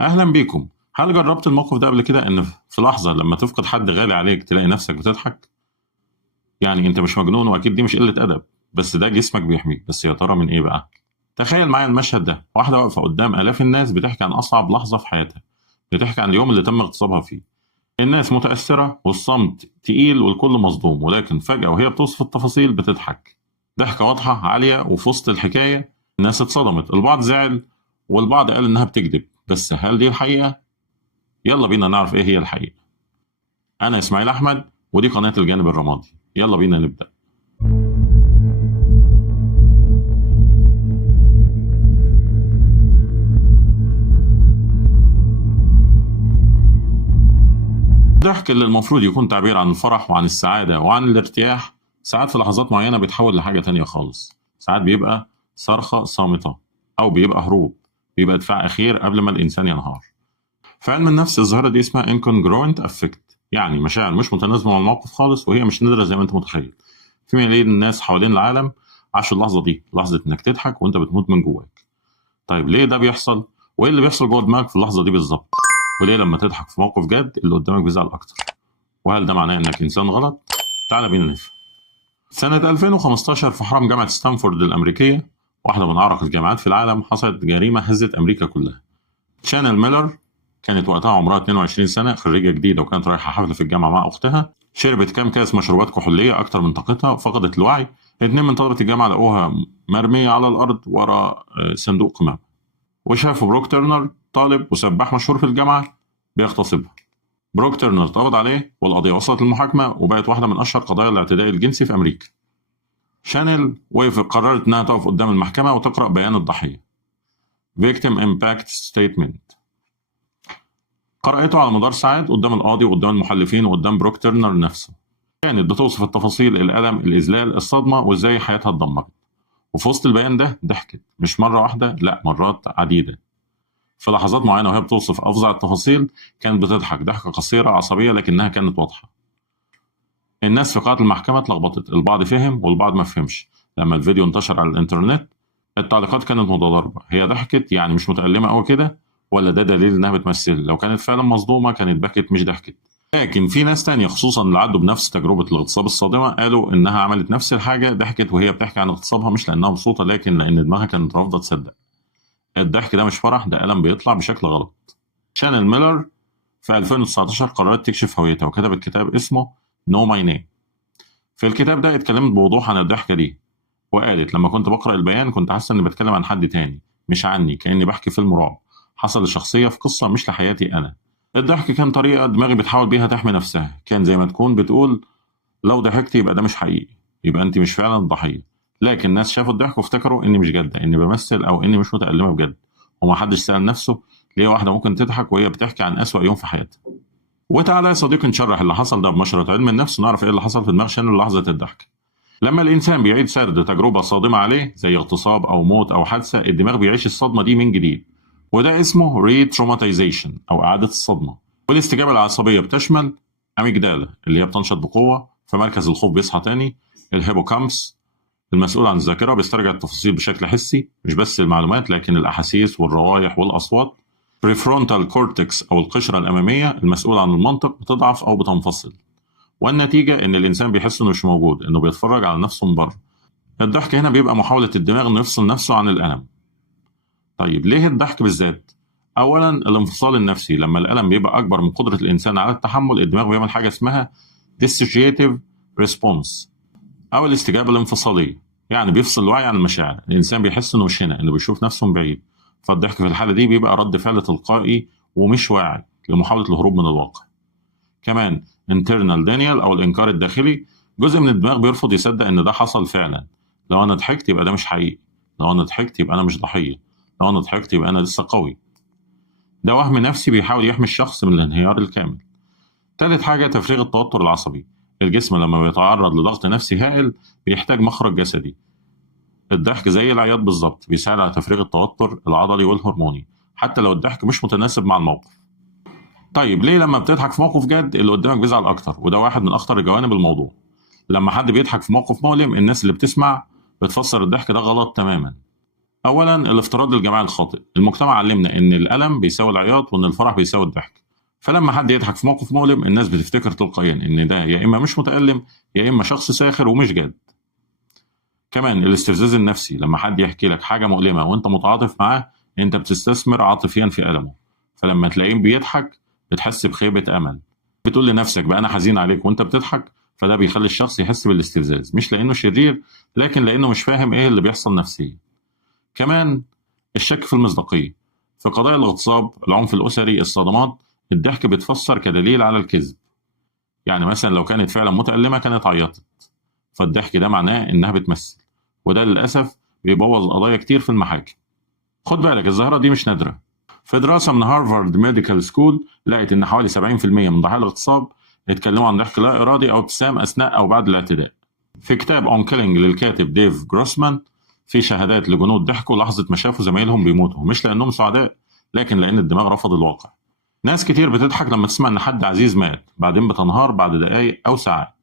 أهلا بيكم. هل جربت الموقف ده قبل كده، إن في لحظة لما تفقد حد غالي عليك تلاقي نفسك بتضحك؟ يعني أنت مش مجنون، وأكيد دي مش قلة أدب، بس ده جسمك بيحميك. بس يا ترى من إيه بقى؟ تخيل معايا المشهد ده: واحدة واقفة قدام آلاف الناس بتحكي عن أصعب لحظة في حياتها، بتحكي عن اليوم اللي تم اغتصابها فيه. الناس متأثرة والصمت تقيل والكل مصدوم، ولكن فجأة وهي بتوصف التفاصيل بتضحك ضحكة واضحة عالية. وفي وسط الحكاية الناس اتصدمت، البعض زعل والبعض قال إنها بتكذب. بس هل دي الحقيقة؟ يلا بينا نعرف إيه هي الحقيقة. أنا إسماعيل أحمد، ودي قناة الجانب الرمادي. يلا بينا نبدأ. الضحك اللي المفروض يكون تعبير عن الفرح وعن السعادة وعن الارتياح، ساعات في لحظات معينة بيتحول لحاجة تانية خالص. ساعات بيبقى صرخة صامتة، أو بيبقى هروب، بيبقى دفاع أخير قبل ما الإنسان ينهار. في علم النفس الظاهرة دي اسمها incongruent affect، يعني مشاعر مش متناسبة مع الموقف خالص، وهي مش نادرة زي ما أنت متخيل. في ملايين الناس حوالين العالم عاشوا اللحظة دي، لحظة إنك تضحك وأنت بتموت من جواك. طيب ليه ده بيحصل؟ وإيه اللي بيحصل جوه دماغك في اللحظة دي بالظبط؟ وليه لما تضحك في موقف جد اللي قدامك بيزعل أكتر؟ وهل ده معناه إنك إنسان غلط؟ تعال بينا نفهم. سنة 2015 في حرم جامعة ستانفورد الأمريكية، واحدة من أعرق الجامعات في العالم، حصلت جريمة هزت أمريكا كلها. شانيل ميلر كانت وقتها عمرها 22 سنة، خريجة جديدة، وكانت رايحة حفلة في الجامعة مع أختها. شربت كام كاس مشروبات كحولية أكتر من طاقتها، فقدت الوعي. اتنين من طلبة الجامعة لقوها مرمية على الأرض ورا صندوق قمامة، وشافوا بروك تيرنر، طالب وسباح مشهور في الجامعة، بيغتصبها. بروك تيرنر اتقبض عليه، والقضية وصلت للمحاكمة وبقت واحدة من أشهر قضايا الاعتداء الجنسي في أمريكا. شانيل قررت إنها تقف قدام المحكمة وتقرأ بيان الضحية، Victim Impact Statement. قرأته على مدار ساعات قدام القاضي وقدام المحلفين وقدام بروك تيرنر نفسه. كانت بتوصف التفاصيل: الألم، الإذلال، الصدمة، وإزاي حياتها اتدمرت. وفي وسط البيان ده ضحكت، مش مرة واحدة، لا، مرات عديدة. في لحظات معينة وهي بتوصف أفظع التفاصيل كانت بتضحك ضحكة قصيرة عصبية لكنها كانت واضحة. الناس في قاعة المحكمة اتلخبطت، البعض فهم والبعض ما فهمش. لما الفيديو انتشر على الإنترنت التعليقات كانت متضاربة: هي ضحكت يعني مش متألمة أوي كده، ولا ده دليل إنها بتمثل؟ لو كانت فعلا مصدومة كانت بكت مش ضحكت. لكن في ناس تانية، خصوصا اللي عدوا بنفس تجربة الاغتصاب الصادمة، قالوا إنها عملت نفس الحاجة، ضحكت وهي بتحكي عن اغتصابها، مش لأنها مبسوطة لكن لأن دماغها كانت رافضة تصدق. الضحك ده مش فرح، ده ألم بيطلع بشكل غلط. شانيل ميلر في 2019 قررت تكشف هويتها وكتبت كتاب اسمه نو ماي نيم. في الكتاب ده اتكلمت بوضوح عن الضحكة دي، وقالت: لما كنت بقرأ البيان كنت حاسة إني بتكلم عن حد تاني، مش عني، كأني بحكي فيلم رعب حصل لشخصية في قصة مش لحياتي أنا. الضحك كان طريقة دماغي بتحاول بيها تحمي نفسها، كان زي ما تكون بتقول: لو ضحكت يبقى ده مش حقيقي، يبقى أنت مش فعلا الضحية. لكن الناس شافوا الضحك وافتكروا إني مش جادة، إني بمثل، أو إني مش متألمة بجد. ومحدش سأل نفسه ليه واحدة ممكن تضحك وهي بتحكي عن أسوأ يوم في حياتها. وتعالى يا صديقي نشرح اللي حصل ده ببشرة علم النفس، ونعرف إيه اللي حصل في دماغ شانل لحظة الضحك. لما الإنسان بيعيد سرد تجربة صادمة عليه زي اغتصاب أو موت أو حادثة، الدماغ بيعيش الصدمة دي من جديد، وده اسمه ري-تروماتيزيشن أو إعادة الصدمة. والاستجابة العصبية بتشمل أميجدالا اللي هي بتنشط بقوة، فمركز الخوف بيصحى تاني. الهيبوكامبس المسؤول عن الذاكرة بيسترجع التفاصيل بشكل حسي، مش بس المعلومات لكن الأحاسيس والروائح والأصوات. بريفرونتال كورتكس أو القشرة الأمامية المسؤول عن المنطق بتضعف أو بتنفصل، والنتيجة إن الإنسان بيحس إنه مش موجود، إنه بيتفرج على نفسه من بره. الضحك هنا بيبقى محاولة الدماغ إنه يفصل نفسه عن الألم. طيب ليه الضحك بالذات؟ أولاً الانفصال النفسي. لما الألم بيبقى أكبر من قدرة الإنسان على التحمل، الدماغ بيعمل حاجة اسمها dissociative response أو الاستجابة الانفصالية، يعني بيفصل الوعي عن المشاعر. الإنسان بيحس إنه مش هنا، إنه بيشوف نفسه من بعيد. فالضحك في الحالة دي بيبقى رد فعل تلقائي ومش واعي لمحاولة الهروب من الواقع. كمان internal denial أو الإنكار الداخلي، جزء من الدماغ بيرفض يصدق إن ده حصل فعلا. لو أنا ضحكت يبقى ده مش حقيقي، لو أنا ضحكت يبقى أنا مش ضحية، لو أنا ضحكت يبقى أنا لسه قوي. ده وهم نفسي بيحاول يحمي الشخص من الانهيار الكامل. تالت حاجة تفريغ التوتر العصبي. الجسم لما بيتعرض لضغط نفسي هائل بيحتاج مخرج جسدي. الضحك زي العياط بالظبط، بيساعد على تفريغ التوتر العضلي والهرموني حتى لو الضحك مش متناسب مع الموقف. طيب ليه لما بتضحك في موقف جد اللي قدامك بيزعل أكتر؟ وده واحد من أخطر جوانب الموضوع. لما حد بيضحك في موقف مؤلم، الناس اللي بتسمع بتفسر الضحك ده غلط تماما. أولا الافتراض الجماعي الخاطئ. المجتمع علمنا إن الألم بيساوي العياط وإن الفرح بيساوي الضحك. فلما حد يضحك في موقف مؤلم الناس بتفتكر تلقائيا إن ده يا إما مش متألم يا إما شخص ساخر ومش جاد. كمان الاستفزاز النفسي. لما حد يحكي لك حاجة مؤلمة وإنت متعاطف معاه أنت بتستثمر عاطفيا في ألمه. فلما تلاقيه بيضحك بتحس بخيبة أمل. بتقول لنفسك بقى أنا حزين عليك وإنت بتضحك. فده بيخلي الشخص يحس بالاستفزاز مش لأنه شرير لكن لأنه مش فاهم إيه اللي بيحصل نفسيا. كمان الشك في المصداقية. في قضايا الاغتصاب، العنف الأسري، الصدمات، الضحك بيتفسر كدليل على الكذب. يعني مثلا لو كانت فعلا متألمة كانت عيطت، فالضحك ده معناه إنها بتمثل. وده للأسف بيبوظ قضايا كتير في المحاكم. خد بالك الظاهرة دي مش نادرة. في دراسة من هارفارد ميديكال سكول لقت إن حوالي 70% من ضحايا الاغتصاب اتكلموا عن ضحك لا إرادي أو ابتسام أثناء أو بعد الاعتداء. في كتاب أون كيلينج للكاتب ديف جروسمان في شهادات لجنود ضحكوا لحظة ما شافوا زمايلهم بيموتوا مش لأنهم سعداء لكن لأن الدماغ رفض الواقع. ناس كتير بتضحك لما تسمع إن حد عزيز مات بعدين بتنهار بعد دقايق أو ساعات.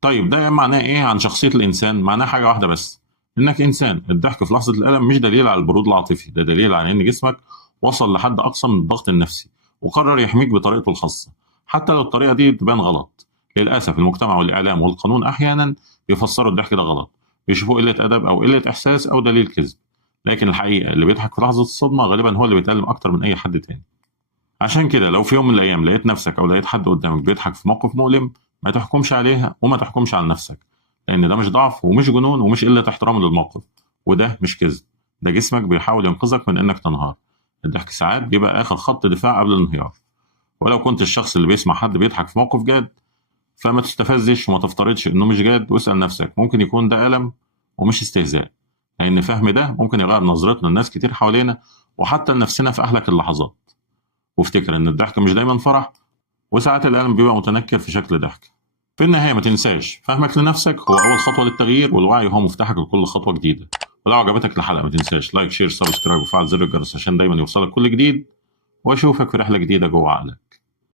طيب ده معناه إيه عن شخصية الإنسان؟ معناه حاجة واحدة بس، إنك إنسان. الضحك في لحظة الألم مش دليل على البرود العاطفي، ده دليل على إن جسمك وصل لحد أقصى من الضغط النفسي وقرر يحميك بطريقته الخاصة حتى لو الطريقة دي تبان غلط. للأسف المجتمع والإعلام والقانون أحيانا بيفسروا الضحك ده غلط، بيشوفوه قلة أدب أو قلة إحساس أو دليل كذب. لكن الحقيقة اللي بيضحك في لحظة الصدمة غالبا هو اللي بيتألم أكتر من أي حد تاني. عشان كده لو في يوم من الأيام لقيت نفسك أو لقيت حد قدامك بيضحك في موقف مؤلم ما تحكمش عليها وما تحكمش على نفسك، لأن ده مش ضعف ومش جنون ومش قلة احترام للموقف، وده مش كذب، ده جسمك بيحاول ينقذك من إنك تنهار. الضحك ساعات بيبقى آخر خط دفاع قبل الانهيار. ولو كنت الشخص اللي بيسمع حد بيضحك في موقف جاد فما تستفزش وما تفترضش إنه مش جاد، واسأل نفسك ممكن يكون ده ألم ومش استهزاء، لأن فهم ده ممكن يغير نظرتنا لناس كتير حوالينا وحتى لنفسنا في أهلك اللحظات. وافتكر إن الضحك مش دايما فرح وساعات الألم بيبقى متنكر في شكل ضحك. في النهاية ما تنساش فهمك لنفسك هو أول خطوة للتغيير والوعي هو مفتاحك لكل خطوة جديدة. ولو عجبتك الحلقة ما تنساش لايك شير سبسكرايب وفعل زر الجرس عشان دايما يوصلك كل جديد، وأشوفك في رحلة جديدة جوه عقلك.